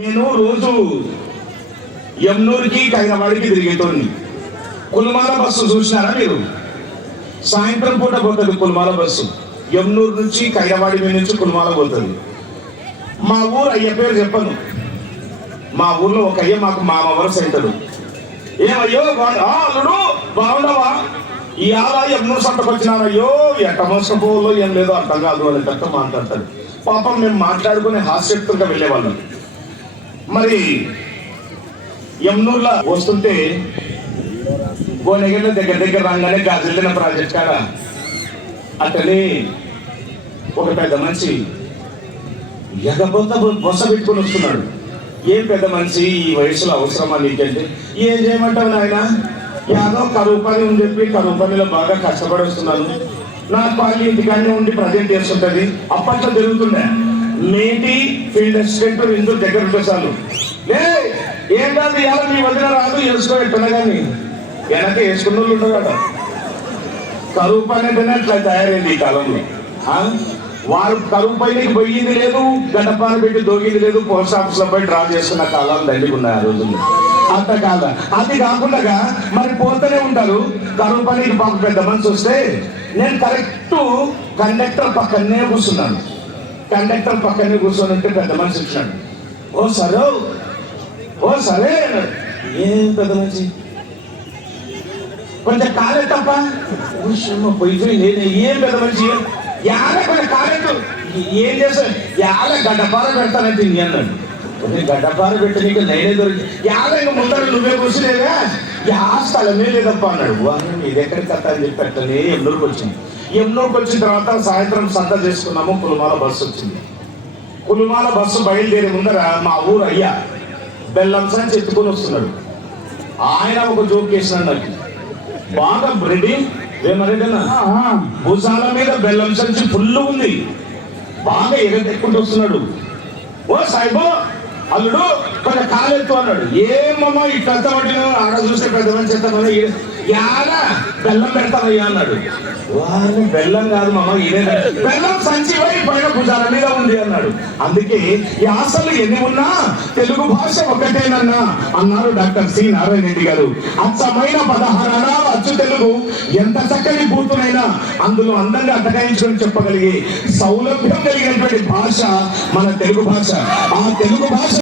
నేను రోజు యమ్నూరుకి కైనవాడికి తిరిగేటోడిని. కుల్మాల బస్సు చూసినారా మీరు? సాయంత్రం పూట పోతుంది కుల్మాల బస్సు. యమ్నూరు నుంచి కైనవాడి మీద నుంచి కుల్మాల పోతుంది. మా ఊరు అయ్య పేరు చెప్పను. మా ఊర్లో ఒక అయ్య మాకు మామ వరుస అవుతాడు ఏమయ్యో అల్లుడు బాగుండవా ఈ ఆలా యమ్నూరు సంతకు వచ్చినారయ్యో ఎట్ట మోసపోలో ఏం లేదో అర్థం కాదు అని తప్ప మాట్లాడతాడు పాపం మేము మాట్లాడుకుని హాస్యక్తులుగా వెళ్ళేవాళ్ళం. మరి యమునూర్లో వస్తుంటే భువనగిరిలో దగ్గర దగ్గర రాగానే గాజుల్లిన ప్రాజెక్ట్ కాడ అతని ఒక పెద్ద మనిషి. ఎగబొత్త బొస పెట్టుకుని వస్తున్నాడు. ఏం పెద్ద మనిషి ఈ వయసులో అవసరమా నీకంటే? ఏం చేయమంటావు నాయన? యాదో కరువు పని అని చెప్పి కరువు పనిలో బాగా కష్టపడి వస్తున్నాను. నా పాలి ఇంటికాడనే ఉండి ప్రజెంట్ చేస్తుంటది. అప్పట్లో జరుగుతుండే. నేటి ఫీల్డ్ అసిస్టెంట్ ఇందులో దగ్గర ఉంటే చాలు ఏం కాదు ఇవాళ మీ వదిన రాదు వేసుకోవాలి పిల్లగాని వెనక వేసుకున్న వాళ్ళు ఉండరు కరువు పని అంటేనే అట్లా తయారైంది ఈ కాలంలో. వారు కరువు పైనకి పోయింది లేదు గడపాలు పెట్టి దోగింది లేదు పోస్ట్ ఆఫీస్లో పోయి డ్రా చేస్తున్న కాలం దండిగా ఉన్నాయి ఆ రోజుల్లో. అంత కాదు? అది కాకుండా మరి పోతూనే ఉంటారు. కరువు పనికి పాప పెద్ద మనిషి వస్తే నేను కరెక్ట్ కండక్టర్ పక్కనే కూర్చున్నాను. కండక్టర్ పక్కనే కూర్చొని ఉంటే పెద్ద మనిషి వచ్చినాడు ఓ సరే ఓ సరే ఏం పెద్ద మనిషి? కొంచెం కాలే తప్ప పోయి నేను ఏం పెద్ద మనిషి? యాడ కొంచెం కాలేదు ఏం చేస్తాను యాడ గడ్డపార పెడతానంటే నీ అన్నాడు. కొన్ని గడ్డపార పెట్టి నీకు నేనే దొరికి యాడ ఇంకా ముందర నువ్వే కూర్చునేవా? యా స్థలమే లేదప్ప అన్నాడు. వారు ఇది ఎక్కడికి కథ అని చెప్పి పెట్టని ఎన్నూరుకి వచ్చింది. ఎన్నూరుకి వచ్చిన తర్వాత సాయంత్రం సంత చేసుకున్నాము కులమాల బస్సు వచ్చింది. కులమాల బస్సు బయలుదేరి ముందర మా ఊరు అయ్యా బెల్లం సంచి ఎత్తుకొని వస్తున్నాడు. ఆయన ఒక జోక్ వేసినాడు నాకు. బాగా రెడీ? ఏమరేదన్నా భూసాల మీద బెల్లం సంచి ఫుల్ ఉంది. బాగా ఎగదెక్కుంటూ వస్తున్నాడు. ఓ సాయిబో అల్లుడు కొంచెం కాలెత్తు అన్నాడు. ఏమమ్మా ఈ పెద్ద పట్టిన ఆడ చూస్తే పెద్ద మంచి ఎత్తామని యాడ బెల్లం పెడతామయ్యా అన్నాడు. వారిని బెల్లం కాదు మామ ఇదే బెల్లం సంచి పైన భుజాల మీద ఉంది అన్నాడు. అందుకే యాసలు ఎన్ని ఉన్నా తెలుగు భాష ఒకటేనన్నా అన్నారు డాక్టర్ సి నారాయణ రెడ్డి గారు. అచ్చమైన పదహారాల అచ్చు తెలుగు ఎంత చక్కని పూర్తునైనా అందులో అందంగా అటకాయించుకొని చెప్పగలిగే సౌలభ్యం కలిగినటువంటి భాష మన తెలుగు భాష. ఆ తెలుగు భాష